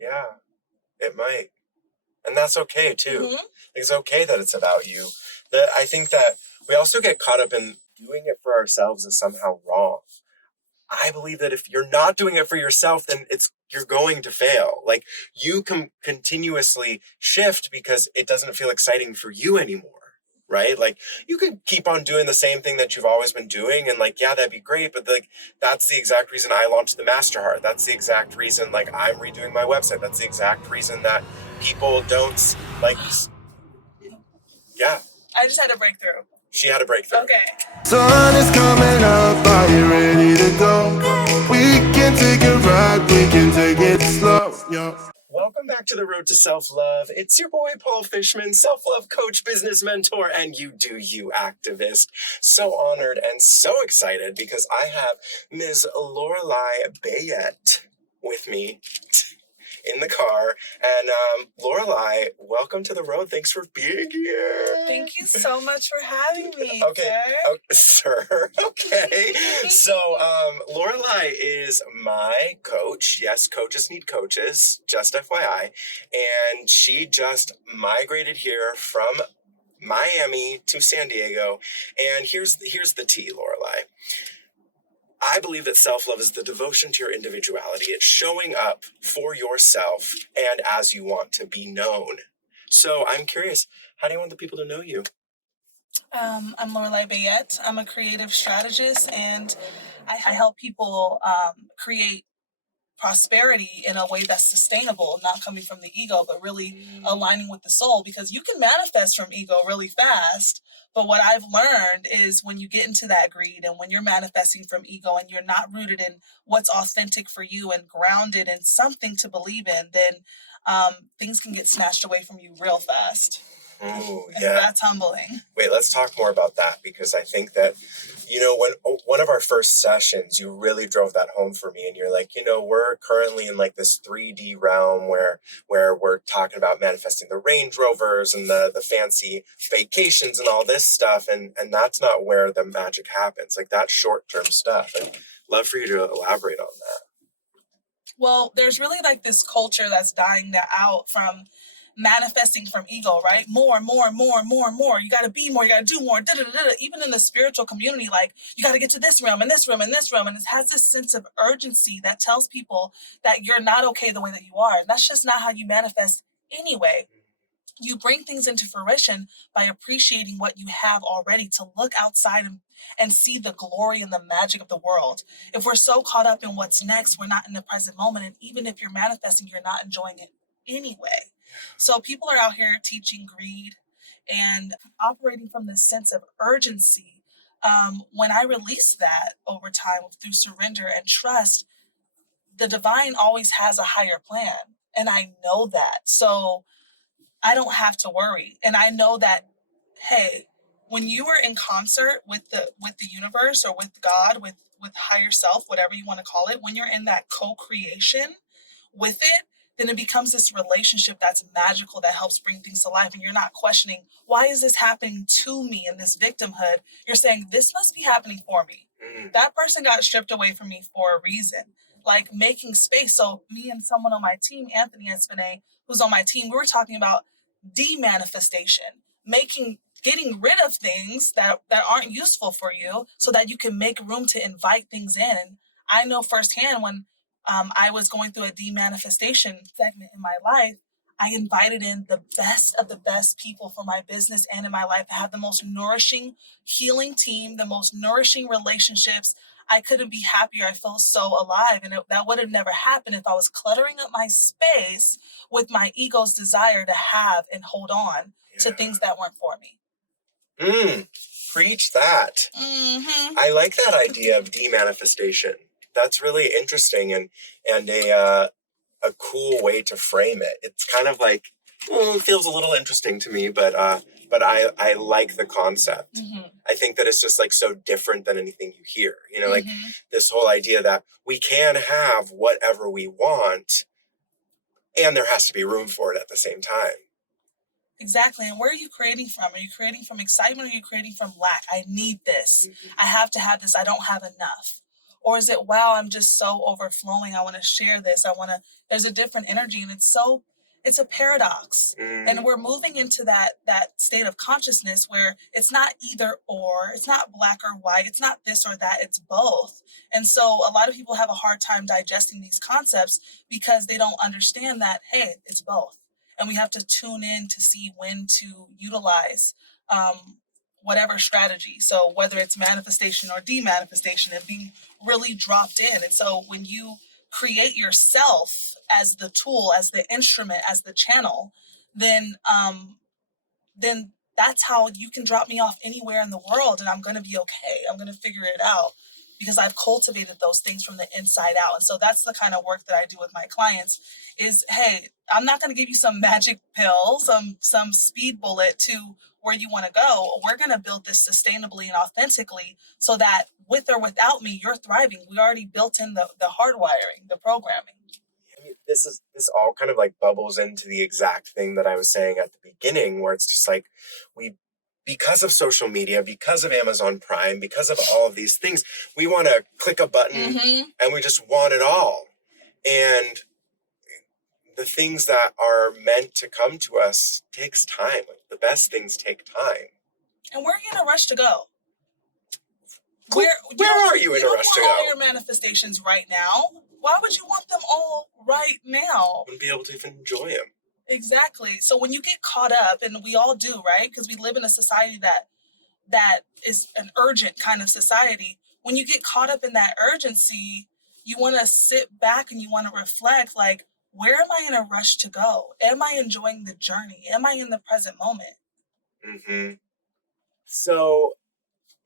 Yeah, it might. And that's okay too. Mm-hmm. It's okay that it's about you. I think that we also get caught up in doing it for ourselves is somehow wrong. I believe that if you're not doing it for yourself, then you're going to fail. Like you can continuously shift because it doesn't feel exciting for you anymore. Right? Like you could keep on doing the same thing that you've always been doing and like, yeah, that'd be great. But like, that's the exact reason I launched the Master Heart. That's the exact reason, like I'm redoing my website. That's the exact reason that people don't like, yeah. I just had a breakthrough. She had a breakthrough. Okay. Sun is coming up, are you ready to go? We can take a ride, we can take it slow, yo. Welcome back to the Road to Self-Love. It's your boy, Paul Fishman, self-love coach, business mentor, and you do you activist. So honored and so excited because I have Ms. Loralei Bayette with me in the car. And Loralei, welcome to the road. Thanks for being here. Thank you so much for having me. Okay, sir. Okay. So, Loralei is my coach. Yes, coaches need coaches, just FYI. And she just migrated here from Miami to San Diego. And here's the tea, Loralei. I believe that self-love is the devotion to your individuality. It's showing up for yourself and as you want to be known. So I'm curious, how do you want the people to know you? I'm Loralei Bayette. I'm a creative strategist, and I help people create prosperity in a way that's sustainable, not coming from the ego, but really aligning with the soul, because you can manifest from ego really fast. But what I've learned is when you get into that greed and when you're manifesting from ego and you're not rooted in what's authentic for you and grounded in something to believe in, then things can get snatched away from you real fast. Oh, And yeah. that's humbling. Wait, let's talk more about that because I think that, when one of our first sessions, you really drove that home for me and you're like, we're currently in like this 3D realm where we're talking about manifesting the Range Rovers and the fancy vacations and all this stuff. And that's not where the magic happens. Like that's short-term stuff. I'd love for you to elaborate on that. Well, there's really like this culture that's dying out from manifesting from ego, right? More, more, more, more, more. You got to be more. You got to do more. Da-da-da-da. Even in the spiritual community, like you got to get to this realm and this realm and this realm. And it has this sense of urgency that tells people that you're not okay the way that you are. And that's just not how you manifest anyway. You bring things into fruition by appreciating what you have already, to look outside and see the glory and the magic of the world. If we're so caught up in what's next, we're not in the present moment. And even if you're manifesting, you're not enjoying it anyway. So people are out here teaching greed and operating from this sense of urgency. When I release that over time through surrender and trust, the divine always has a higher plan. And I know that. So I don't have to worry. And I know that, hey, when you are in concert with the universe or with God, with higher self, whatever you want to call it, when you're in that co-creation with it, then it becomes this relationship that's magical that helps bring things to life. And you're not questioning, why is this happening to me in this victimhood? You're saying, this must be happening for me. That person got stripped away from me for a reason. Like making space. So me and someone on my team, Anthony and Spinay, who's on my team, we were talking about demanifestation, getting rid of things that aren't useful for you so that you can make room to invite things in. And I know firsthand when I was going through a demanifestation segment in my life, I invited in the best of the best people for my business and in my life. I had the most nourishing, healing team, the most nourishing relationships. I couldn't be happier. I felt so alive. And that would have never happened if I was cluttering up my space with my ego's desire to have and hold on to things that weren't for me. Preach that. Mm-hmm. I like that idea of demanifestation. That's really interesting and a cool way to frame it. It's kind of like, it feels a little interesting to me, but I like the concept. Mm-hmm. I think that it's just like so different than anything you hear, like this whole idea that we can have whatever we want and there has to be room for it at the same time. Exactly. And where are you creating from? Are you creating from excitement or are you creating from lack? I need this. I have to have this. I don't have enough. Or is it, wow, I'm just so overflowing, I want to share this, there's a different energy, and it's a paradox. And we're moving into that state of consciousness where it's not either or, it's not black or white, it's not this or that, it's both. And so a lot of people have a hard time digesting these concepts because they don't understand that, hey, it's both. And we have to tune in to see when to utilize whatever strategy. So whether it's manifestation or demanifestation, and being really dropped in. And so when you create yourself as the tool, as the instrument, as the channel, then that's how you can drop me off anywhere in the world and I'm going to be okay. I'm going to figure it out because I've cultivated those things from the inside out. And so that's the kind of work that I do with my clients is, hey, I'm not going to give you some magic pill, some speed bullet to where you want to go. We're going to build this sustainably and authentically so that with or without me, you're thriving. We already built in the hardwiring, the programming. I mean, this all kind of like bubbles into the exact thing that I was saying at the beginning, where it's just like because of social media, because of Amazon Prime, because of all of these things, we want to click a button and we just want it all. And the things that are meant to come to us takes time. Like, the best things take time. And we're in a rush to go. Where are you in a rush to go? You don't want all your manifestations right now. Why would you want them all right now? Wouldn't be able to even enjoy them. Exactly. So when you get caught up, and we all do, right? Because we live in a society that is an urgent kind of society. When you get caught up in that urgency, you want to sit back and you want to reflect, like, where am I in a rush to go? Am I enjoying the journey? Am I in the present moment? Mm-hmm. So,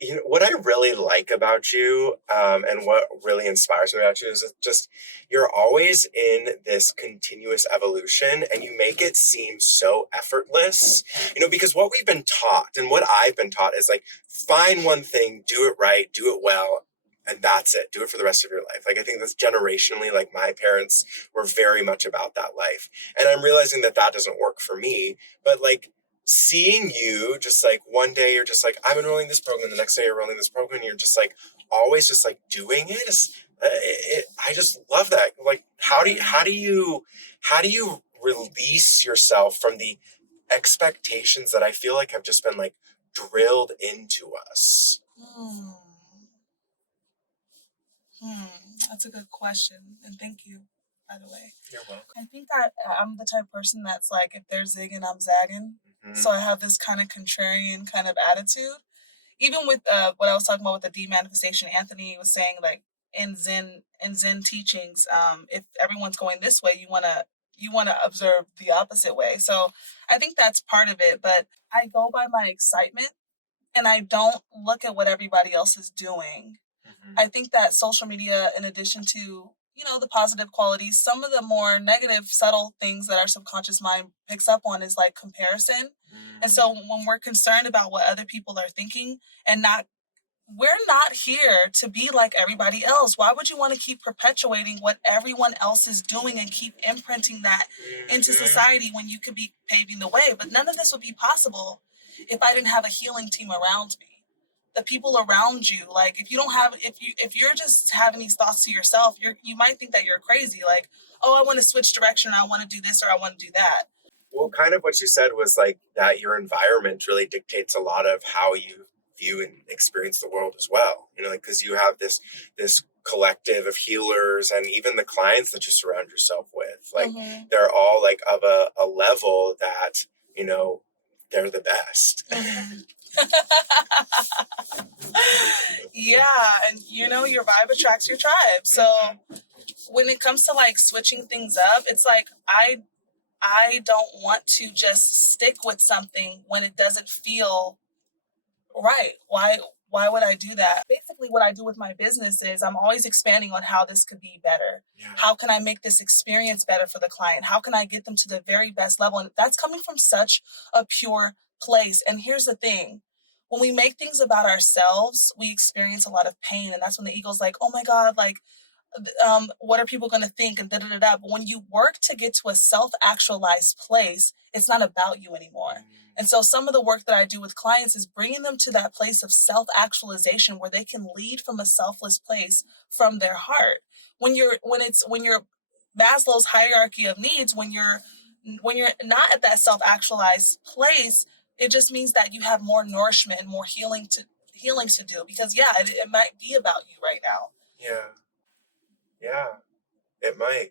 you know, what I really like about you, and what really inspires me about you is just you're always in this continuous evolution, and you make it seem so effortless. You know, because what we've been taught and what I've been taught is like, find one thing, do it right, do it well, and that's it. Do it for the rest of your life. Like, I think that's generationally, like, my parents were very much about that life. And I'm realizing that doesn't work for me. But like, seeing you just like one day you're just like, I'm enrolling this program, the next day you're enrolling this program, and you're just like always just like doing it. I just love that. Like, how do you release yourself from the expectations that I feel like have just been like drilled into us? That's a good question. And thank you, by the way. You're welcome. I think I'm the type of person that's like, if they're zigging, I'm zagging. So I have this kind of contrarian kind of attitude. Even with what I was talking about with the demanifestation, Anthony was saying, like, in Zen teachings, if everyone's going this way, you wanna observe the opposite way. So I think that's part of it. But I go by my excitement, and I don't look at what everybody else is doing. I think that social media, in addition to, you know, the positive qualities, some of the more negative, subtle things that our subconscious mind picks up on is like comparison. And so when we're concerned about what other people are thinking and we're not here to be like everybody else. Why would you want to keep perpetuating what everyone else is doing and keep imprinting that into society when you could be paving the way? But none of this would be possible if I didn't have a healing team around me. The people around you, like, if you're just having these thoughts to yourself, you might think that you're crazy. Like, oh, I want to switch direction. I want to do this or I want to do that. Well, kind of what you said was like that your environment really dictates a lot of how you view and experience the world as well. You know, like, because you have this collective of healers, and even the clients that you surround yourself with, like, they're all like of a level that, you know, they're the best. Yeah, and you know, your vibe attracts your tribe. So when it comes to like switching things up, it's like I don't want to just stick with something when it doesn't feel right. Why would I do that? Basically, what I do with my business is I'm always expanding on how this could be better. Yeah. How can I make this experience better for the client? How can I get them to the very best level? And that's coming from such a pure place. And here's the thing. When we make things about ourselves, we experience a lot of pain. And that's when the ego's like, oh my God, like, what are people going to think? And da-da-da-da. But when you work to get to a self-actualized place, it's not about you anymore. And so some of the work that I do with clients is bringing them to that place of self-actualization where they can lead from a selfless place from their heart. When you're Maslow's hierarchy of needs, when you're not at that self-actualized place, it just means that you have more nourishment and more healings to do, because it might be about you right now. Yeah, it might.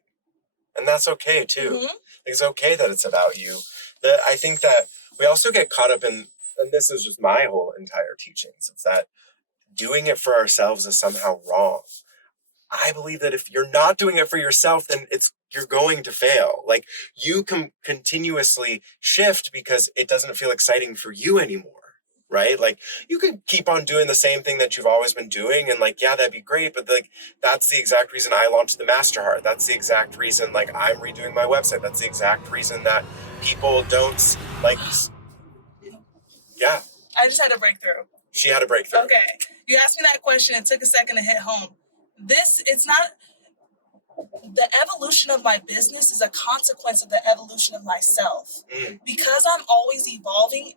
And that's okay too. Mm-hmm. It's okay that it's about you. That I think that we also get caught up in, and this is just my whole entire teachings, it's that doing it for ourselves is somehow wrong. I believe that if you're not doing it for yourself, then you're going to fail. Like, you can continuously shift because it doesn't feel exciting for you anymore, right? Like, you could keep on doing the same thing that you've always been doing, and like, yeah, that'd be great, but like, that's the exact reason I launched the Master Heart. That's the exact reason, like, I'm redoing my website. That's the exact reason that people don't, like, yeah. I just had a breakthrough. She had a breakthrough. Okay. You asked me that question. It took a second to hit home. It's not, the evolution of my business is a consequence of the evolution of myself. Because I'm always evolving,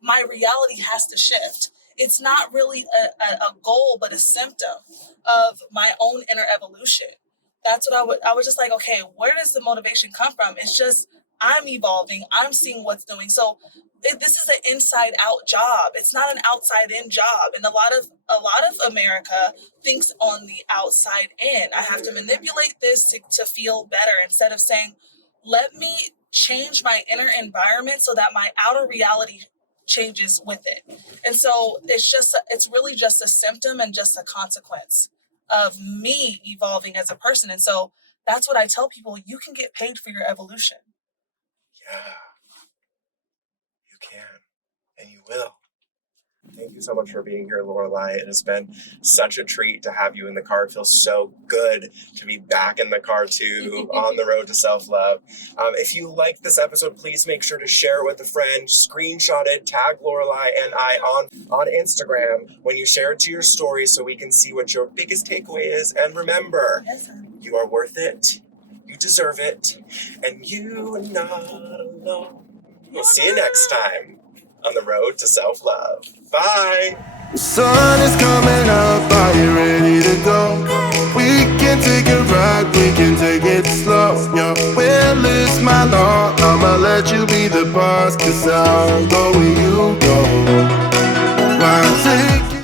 my reality has to shift. It's not really a goal, but a symptom of my own inner evolution. That's what I was just like, okay, where does the motivation come from? It's just, I'm evolving. I'm seeing what's doing. So this is an inside out job. It's not an outside in job. And a lot of America thinks on the outside in. I have to manipulate this to feel better, instead of saying, let me change my inner environment so that my outer reality changes with it. And so it's really just a symptom and just a consequence of me evolving as a person. And so that's what I tell people. You can get paid for your evolution. Yeah. And you will. Thank you so much for being here, Loralei. It has been such a treat to have you in the car. It feels so good to be back in the car too, on the road to self-love. If you like this episode, please make sure to share it with a friend, screenshot it, tag Loralei and I on Instagram when you share it to your story, so we can see what your biggest takeaway is. And remember, you are worth it. You deserve it. And you are not alone. We'll see you next time on the road to self-love. Bye. The sun is coming up, are you ready to go? We can take a ride, we can take it slow. Your will is my law, I'ma let you be the boss, 'cause I'll go with you.